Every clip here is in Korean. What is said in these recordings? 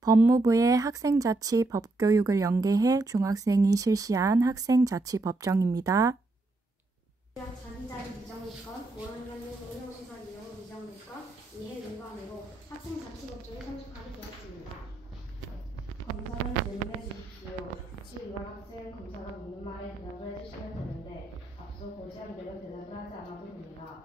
법무부의 학생자치 법교육을 연계해 중학생이 실시한 학생자치법정입니다. 자기자리 미정일건, 보안관련 공용시설 이용 미정일건, 이해 위반으로 학생자치법정이 선출하게 되었습니다. 검사는 질문해 주십시오. 규칙 위반 학생은 검사가 묻는 말에 대답을 해주시면 되는데 앞서 고지한 대로 대답을 하지 않아도 됩니다.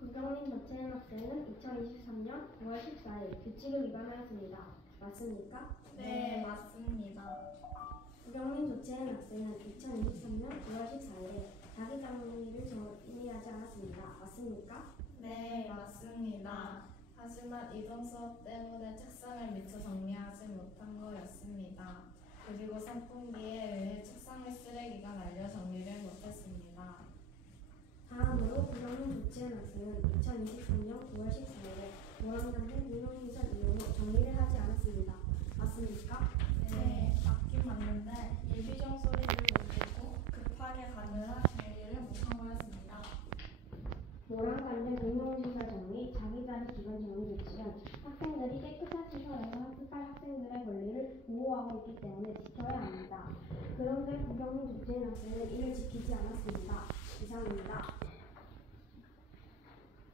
구경민 조채은 학생은 2023년 9월 14일 규칙을 위반하였습니다. 맞습니까? 네, 맞습니다. 구경민 조채은 학생은 2023년 9월 14일에 자기 장리를 정리하지 않았습니다. 맞습니까? 네, 맞습니다. 하지만 이동 수업 때문에 책상을 미처 정리하지 못한 거였습니다. 그리고 선풍기에 의해 책상의 쓰레기가 날려 정리를 못했습니다. 다음으로 구경민 조채은 학생은 2023년 9월 14일에 보안관련 공용시설 이용 후 정리를 하지 않았습니다. 맞습니까? 네, 맞긴 맞는데 예비정 소리를 못 듣고 급하게 가느라 정리를 못한 거였습니다. 보안관련 공용시설 정리, 자기자리 기반 정리 조치는 학생들이 깨끗한 시설에서 학습할 학생들의 권리를 보호하고 있기 때문에 지켜야 합니다. 그런데 구경민 조채은 학생은 이를 지키지 않았습니다. 이상입니다.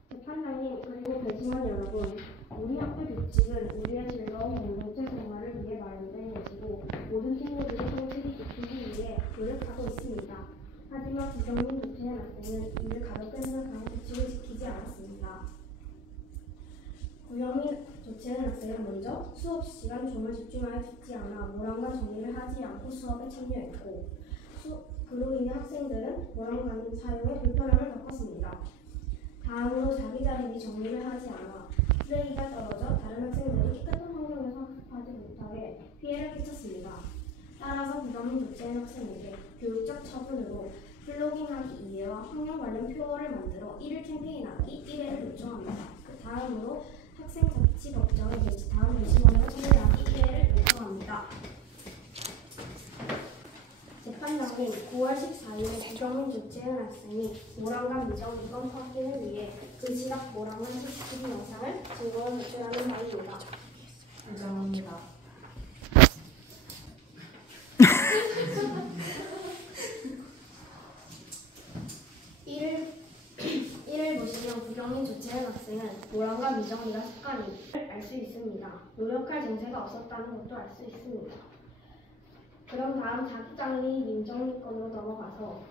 재판장님 그리고 배심원 여러분, 우리 학교 규칙은 우리의 즐거운 공동체 생활을 위해 마련된 것이고 모든 친구들이 성실히 지키기 위해 노력하고 있습니다. 하지만 구경민 조채은 학생은 이를 가볍게 생각하고 규칙을 지키지 않았습니다. 구경민 조채은 학생은 먼저 수업 시간 종을 집중하여 듣지 않아 모랑과 정리를 하지 않고 수업에 참여했고 그로 인해 학생들은 모랑관 사용에 불편함을 겪었습니다. 다음으로 자기 자리 및 정리를 하지 않아 쓰레기가 떨어져 다른 학생들이 깨끗한 환경에서 학습하지 못하게 피해를 끼쳤습니다. 따라서 구경민 조채은 학생에게 교육적 처분으로 플로깅하기 2회와 환경 관련 표어를 만들어 1일 캠페인하기 1회를 요청합니다. 그 다음으로 학생자치법정에 다음 배심원으로 참여하기 1회를 요청합니다. 재판장님 9월 14일에 구경민 조채은 학생이 모랑관 미정 위반 확인을 위해 그 시각 모랑관 CCTV 영상을 증거로 제출하는 바입니다. 인정합니다. 이를 보시면 구경민 조채은 학생은 모랑관 미정이가 습관임을 알 수 있습니다. 노력할 정세가 없었다는 것도 알 수 있습니다. 그럼 다음 자기장리 민정리건으로 넘어가서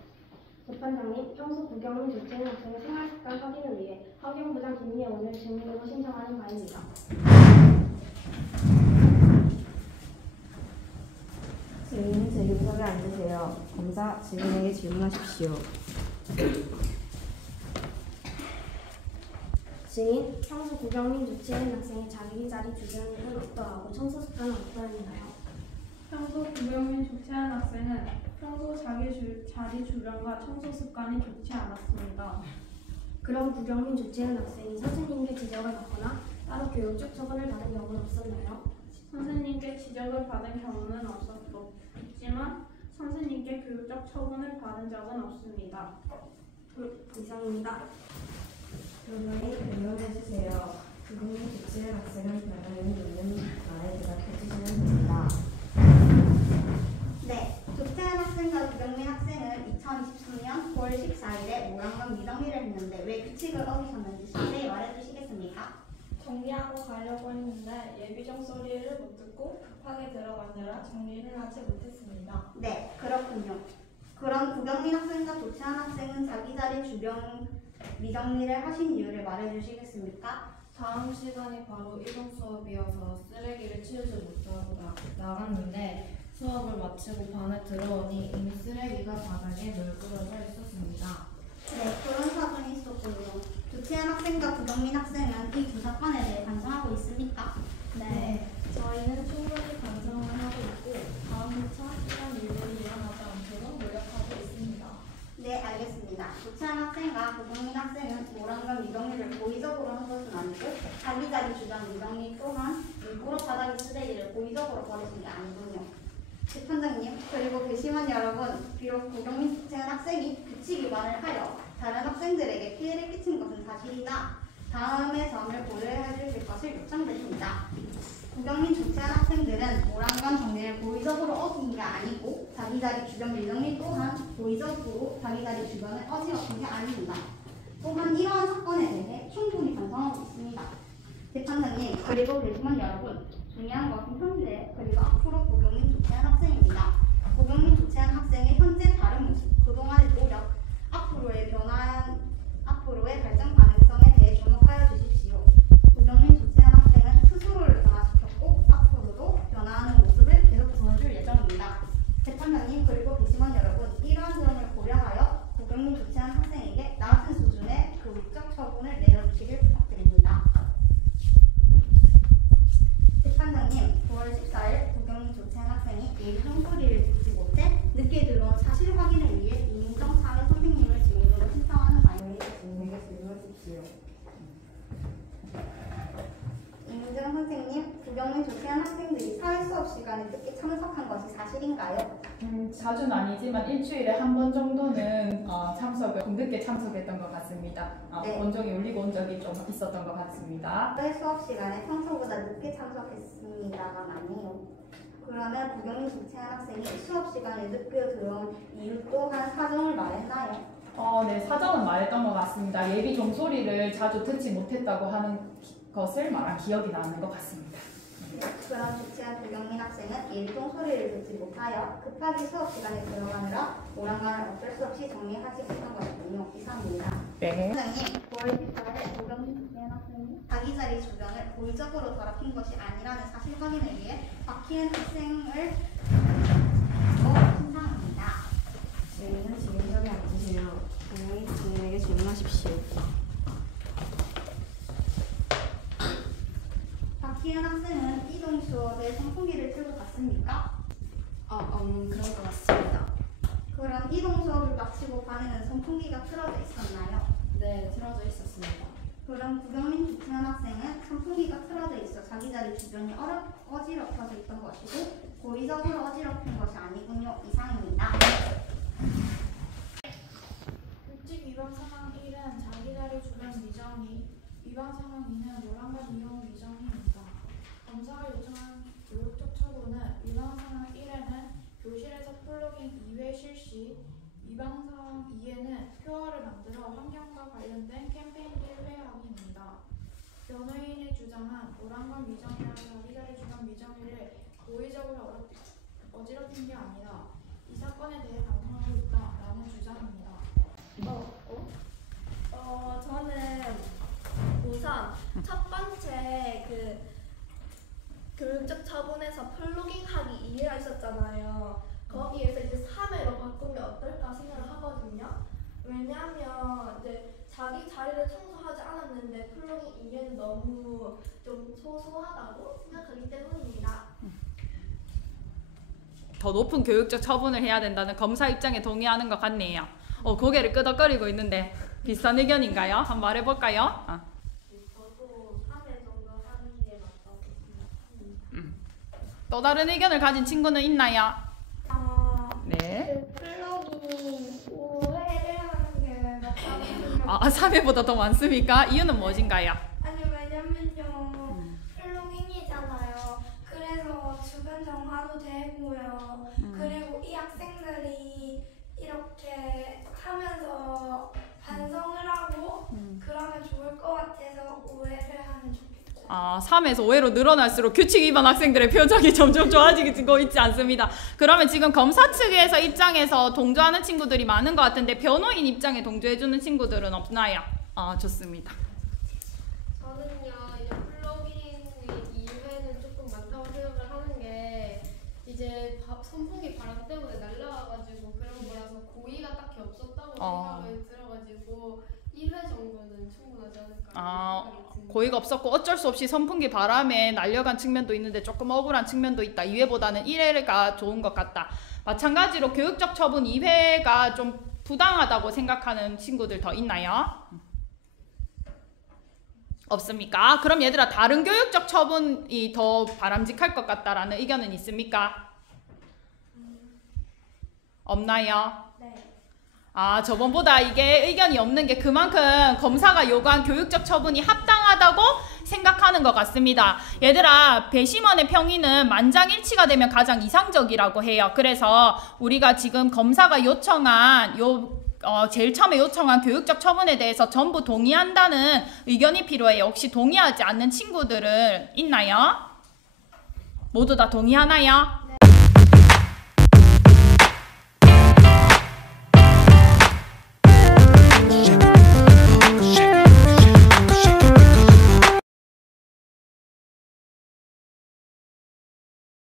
재판장님 평소 구경민 조채은 학생의 생활습관 확인을 위해 환경부장 김예원을 증인으로 신청하는 바입니다. 증인 재규석에 앉으세요. 검사 증인에게 질문하십시오. 증인 평소 구경민 조채은 학생의 자기 자리 주변은 어떠하고 청소 습관은 어떠했나요? 평소 구경민 조채은 학생은 평소 자리 주변과 청소 습관이 좋지 않았습니다. 그럼 구경민 조채은 학생이 선생님께 지적을 받거나 따로 교육적 처분을 받은 경우는 없었나요? 선생님께 지적을 받은 경우는 있지만 선생님께 교육적 처분을 받은 적은 없습니다. 이상입니다. 변호인이 변론해주세요. 구경민 조채은 학생은 변호인이 묻는 말에 대답해주시면 됩니다. 네, 조채은 학생과 구경민 학생은 2023년 9월 14일에 모랑관 미정리를 했는데 왜 규칙을 어기셨는지 자세히 말해주시겠습니까? 정리하고 가려고 했는데 예비정 소리를 못 듣고 급하게 들어가느라 정리를 하지 못했습니다. 네, 그렇군요. 그럼 구경민 학생과 조채은 학생은 자기 자리 주변 미정리를 하신 이유를 말해주시겠습니까? 다음 시간이 바로 이동 수업이어서 쓰레기를 치우지 못하고 나갔는데 수업을 마치고 반에 들어오니 이미 쓰레기가 바닥에 널브러져 있었습니다. 네, 그런 사건이 있었군요. 조채은 학생과 구경민 학생은 이 두 사건에 대해 반성하고 있습니까? 네, 저희는 충분히 반성을 하고 있고 다음부터 시간 일부러 일어나지 않도록 노력하고 있습니다. 네, 알겠습니다. 조채은 학생과 구경민 학생은 모랑관 미정리를 고의적으로 한 것은 아니고 자기 자리 주변 미정리 또한 일부러 바닥에 쓰레기를 고의적으로 버리신 게 아니군요. 재판장님 그리고 배심원 여러분, 비록 구경민 조채은 학생이 규칙 위반을 하여 다른 학생들에게 피해를 끼친 것은 사실이다. 다음의 점을 고려해 주실 것을 요청드립니다. 부경민 조치한 학생들은 모란관 정리를 고의적으로 어긴 게 아니고 자기 자리 주변 밀정리 또한 고의적으로 자기 자리 주변을 어지럽힌 게 아닙니다. 또한 이러한 사건에 대해 충분히 반성하고 있습니다. 재판장님 그리고 배심원 여러분, 중요한 것은 현재 그리고 앞으로 부경민 조치한 학생입니다. 부경민 조치한 학생의 현재 다른 모습, 그동안의 노력, 앞으로의 발전 가능성에 대해 주목하여 주십시오. 부경민 조치한 학생은 스스로를 변화시켰고 앞으로도 변화하는 모습을 계속 보여줄 예정입니다. 재판장님 그리고 배심원 여러분, 이러한 점을 고려하여 부경민 조치한 학생에게 낮은 수준의 교육적 처분을 내려주시길 부탁드립니다. 재판장님, 9월 14일 부경민 조치한 학생이 예비종 소리를 듣지 못해 늦게 들어온 사실 확인을 위해 이민정 사회 선생님을 증인으로 신청하는 바입니다. 증인에게 질문하십시오. 이민정 선생님, 부경민 조치한 학생들이 사회 수업 시간에 늦게 참석한 것이 사실인가요? 자주는 아니지만 일주일에 한 번 정도는 늦게 참석했던 것 같습니다. 네. 본정이 올리고 온 적이 좀 있었던 것 같습니다. 사회 수업 시간에 평소보다 늦게 참석했습니다가 아니에요. 그러면 부경민 조치한 학생이 수업 시간에 늦게 들어온 이유 또한 사정을 말했나요? 네, 사정은 말했던 것 같습니다. 예비 종소리를 자주 듣지 못했다고 하는 것을 말한 기억이 나는 것 같습니다. 그런 조치한 부경민 학생은 예비종 소리를 듣지 못하여 급하게 수업 시간에 들어가느라 오랑간을 어쩔 수 없이 정리하지 못한 것이군요. 이상입니다. 네. 선생님, 9월 14일 부경민 조치한 학생이 자기 자리 주변을 고의적으로 더럽힌 것이 아니라는 사실 확인을 위해 박희은 학생을 신청합니다. 증인은 지금 자리에 앉으세요. 증인에게 질문하십시오. 박희은 학생은 이동 수업에 선풍기를 틀고 갔습니까? 그런 것 같습니다. 그럼 이동 수업을 마치고 반에는 선풍기가 틀어져 있었나요? 네, 틀어져 있었습니다. 그럼 부경민 조치한 학생은 선풍기가 틀어져 있어 자기 자리 주변이 어지럽혀져 있던 것이고 고의적으로 어지럽힌 것이 아니군요. 이상입니다. 규칙 위반 상황 1은 자기 자리 주변 미정이, 위반 상황 2는 모란관 이용 미정입니다. 검사가 요청한 교육적 처분은 위반 상황 1에는 교실에서 플러깅 2회 실시, 위반 상황 2에는 표어를 만들어 환경과 관련된 캠페인을 회하기입니다. 변호인이 주장한 모란관 미정이나 자기 자리 주변 미정이를 고의적으로 어지럽힌 게 아니라 이 사건에 대해 반성하고 있다라는 주장입니다. 저는 우선 첫 번째 교육적 처분에서 플로깅 하기 2회가 있었잖아요. 거기에서 이제 3회로 바꾸면 어떨까 생각을 하거든요. 왜냐하면 이제 자기 자리를 청소하지 않았는데 플로깅 2회는 너무 좀 소소하다고 생각하기 때문입니다. 더 높은 교육적 처분을 해야 된다는 검사 입장에 동의하는 것 같네요. 고개를 끄덕거리고 있는데 비슷한 의견인가요? 한번 말해볼까요? 저도 3회 정도 하는 게 맞다고 생각합니다. 또 다른 의견을 가진 친구는 있나요? 네. 플로깅 5회를 하는 게 맞다고 생각합니다. 3회보다 더 많습니까? 이유는 무엇인가요? 아니 왜냐면요 플로깅이잖아요. 그래서 주변 정화도 되고요. 그리고 이 학생들이 이렇게 하면서 반성을 하고 그러면 좋을 것 같아서 5회를 하면 좋겠죠. 3에서 5회로 늘어날수록 규칙 위반 학생들의 표정이 점점 좋아지고 있지 않습니다. 그러면 지금 검사 측에서 입장에서 동조하는 친구들이 많은 것 같은데 변호인 입장에 동조해주는 친구들은 없나요? 좋습니다. 저는요 이제 플러깅 2회는 조금 많다고 생각을 하는 게 이제 선풍기 바람 때문에 날라와가지고 그런 거라서 고의가 딱히 없었다고 생각을 들어가지고 1회 정도는 충분하지 않을까 생각이 듭니다. 고의가 없었고 어쩔 수 없이 선풍기 바람에 날려간 측면도 있는데 조금 억울한 측면도 있다. 2회보다는 1회가 좋은 것 같다. 마찬가지로 교육적 처분 2회가 좀 부당하다고 생각하는 친구들 더 있나요? 없습니까? 그럼 얘들아 다른 교육적 처분이 더 바람직할 것 같다라는 의견은 있습니까? 없나요? 네. 아, 저번보다 이게 의견이 없는 게 그만큼 검사가 요구한 교육적 처분이 합당하다고 생각하는 것 같습니다. 얘들아, 배심원의 평의는 만장일치가 되면 가장 이상적이라고 해요. 그래서 우리가 지금 검사가 요청한 제일 처음에 요청한 교육적 처분에 대해서 전부 동의한다는 의견이 필요해요. 혹시 동의하지 않는 친구들은 있나요? 모두 다 동의하나요?